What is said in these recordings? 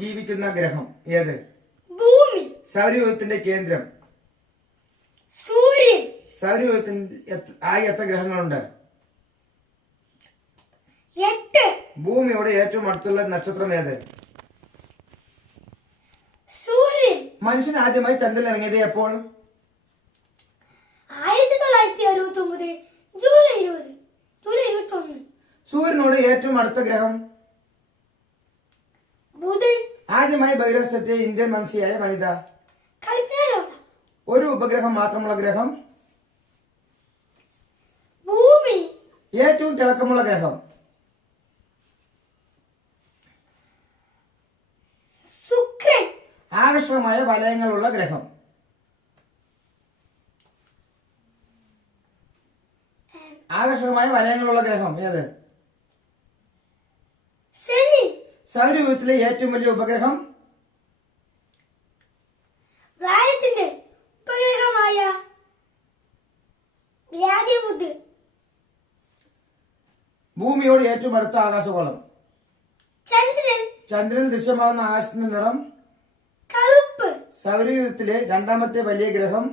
ജീവിക്കുന്ന ഗ്രഹം ഏത്? ഭൂമി. സൗരയൂഥത്തിന്റെ കേന്ദ്രം? സൂര്യൻ. സൗരയൂഥത്തിൽ ആകെ എത്ര ഗ്രഹങ്ങളുണ്ട്? 8. ഭൂമിയോട് ഏറ്റവും അടുത്തുള്ള നക്ഷത്രം ഏത്? സൂര്യൻ. മനുഷ്യൻ ആദ്യമായി ചന്ദ്രനിൽ ഇറങ്ങിയത് എപ്പോൾ? 1969 ജൂലൈ 20. ജൂലൈ 21. സൂര്യനോട് ഏറ്റവും അടുത്ത ഗ്രഹം? ബുധൻ. ആദ്യമായി ബഹിരാകാശത്തെത്തിയ ഇന്ത്യൻ വംശീയായ വനിത? കൽപ്പന ചൗള. ഒരു ഉപഗ്രഹം മാത്രമുള്ള ഗ്രഹം? ഭൂമി. ഏറ്റവും തിളക്കമുള്ള ഗ്രഹം? ശുക്രൻ. ആകർഷകമായ വലയങ്ങളുള്ള ഗ്രഹം? ആകർഷകമായ വലയങ്ങളുള്ള ഗ്രഹം ഏത്? ശനി. സൗരയൂഥത്തിലെ ഏറ്റവും വലിയ ഉപഗ്രഹം? വ്യാഴത്തിന്റെ ഉപഗ്രഹമായ വ്യാഴബുധ്. ഭൂമിയോട് ഏറ്റവും അടുത്ത ആകാശഗോളം? ചന്ദ്രൻ. ചന്ദ്രനിൽ ദൃശ്യമാകുന്ന ആകാശത്തിന്റെ നിറം? കറുപ്പ്. സൗരയൂഥത്തിലെ രണ്ടാമത്തെ വലിയ ഗ്രഹം?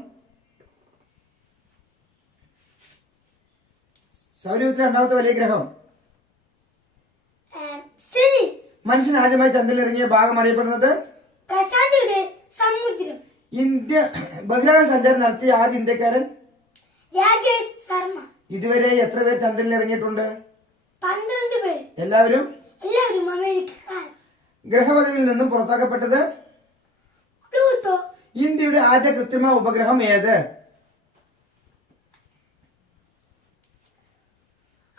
സൗരയൂഥത്തിലെ രണ്ടാമത്തെ വലിയ ഗ്രഹം? ശനി. മനുഷ്യൻ ആദ്യമായി ചന്ദ്രനിൽ ഇറങ്ങിയ ഭാഗം അറിയപ്പെടുന്നത്? പ്രശാന്ത സമുദ്രം. ഇന്ത്യ ബഹിരാകാശ സഞ്ചാരം നടത്തിയ ആദ്യ ഇന്ത്യക്കാരൻ? രാകേഷ് ശർമ്മ. ഇതുവരെ എത്ര പേർ ചന്ദ്രനിൽ ഇറങ്ങിയിട്ടുണ്ട്? 12 പേർ. എല്ലാവരും അമേരിക്കക്കാർ. ഗ്രഹപദവിയിൽ നിന്നും പുറത്താക്കപ്പെട്ടത്? പ്ലൂട്ടോ. ഇന്ത്യയുടെ ആദ്യ കൃത്രിമ ഉപഗ്രഹം ഏത്?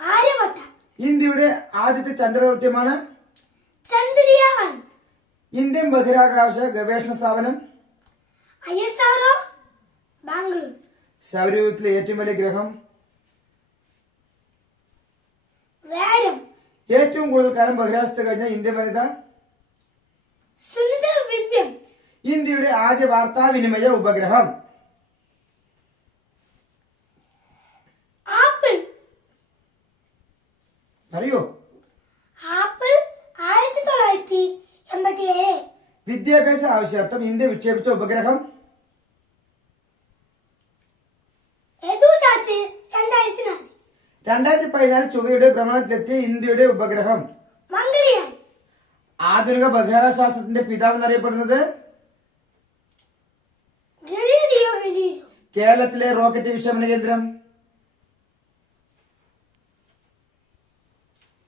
ആര്യഭട്ട. ഇന്ത്യയുടെ ആദ്യത്തെ ചന്ദ്രദൗത്യമാണ്? ചന്ദ്രയാൻ. ഇന്ത്യൻ ബഹിരാകാശ ഗവേഷണ സ്ഥാപനം? ISRO ബാംഗ്ലൂർ. സൗരയൂഥത്തിലെ ഏറ്റവും വലിയ ഗ്രഹം? വ്യാഴം. ഏറ്റവും കൂടുതൽ കാലം ബഹിരാകാശത്ത് കഴിഞ്ഞ ഇന്ത്യൻ വനിത? സുനിത വില്യംസ്. ഇന്ത്യയുടെ ആദ്യ വാർത്താവിനിമയ ഉപഗ്രഹം? ആപ്പിൾ. പറയൂ. ആപ്പിൾ 1987. വിദ്യാഭ്യാസ ആവശ്യാർത്ഥം ഇന്ത്യ വിക്ഷേപിച്ച ഉപഗ്രഹം? എദുസാറ്റ് 2004. 2014 ചൊവ്വയുടെ ഭ്രമണത്തിലെത്തിയ ഇന്ത്യയുടെ ഉപഗ്രഹം? മംഗൾയാൻ. ആധുനിക ബഹിരാകാശ ശാസ്ത്രത്തിന്റെ പിതാവ് എന്നറിയപ്പെടുന്നത്? Galileo Galileo. കേരളത്തിലെ റോക്കറ്റ് വിക്ഷേപണ കേന്ദ്രം?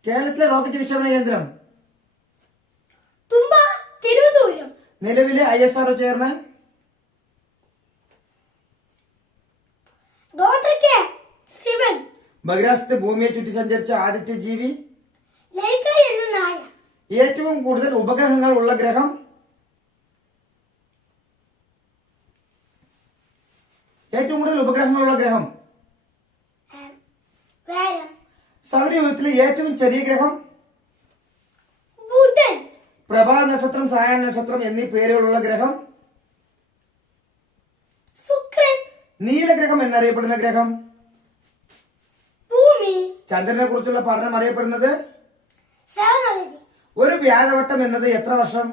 കേരളത്തിലെ റോക്കറ്റ് വിക്ഷേപണ കേന്ദ്രം? തുമ്പ തിരുവനന്തപുരം. നിലവിലെ ISRO chairman? Doctor K Sivan. ബഹിരാകാശത്തെ ഭൂമിയെ ചുറ്റി സഞ്ചരിച്ച ആദ്യത്തെ ജീവി? ലൈക്ക എന്ന നായ. ഏറ്റവും കൂടുതൽ ഉപഗ്രഹങ്ങൾ ഉള്ള ഗ്രഹം? ഏറ്റവും കൂടുതൽ ഉപഗ്രഹങ്ങളുള്ള ഗ്രഹം? വ്യാഴം. സൗരയൂഥത്തിലെ ഏറ്റവും ചെറിയ ഗ്രഹം? ബുധൻ. പ്രഭാ നക്ഷത്രം, സായാഹ്ന നക്ഷത്രം എന്നീ പേരുകളുള്ള ഗ്രഹം? ശുക്രൻ. നീലഗ്രഹം എന്നറിയപ്പെടുന്ന ഗ്രഹം? ഭൂമി. ചന്ദ്രനെ കുറിച്ചുള്ള പഠനം അറിയപ്പെടുന്നത്? സൗരയൂഥം. ഒരു വ്യാഴവട്ടം എന്നത് എത്ര വർഷം?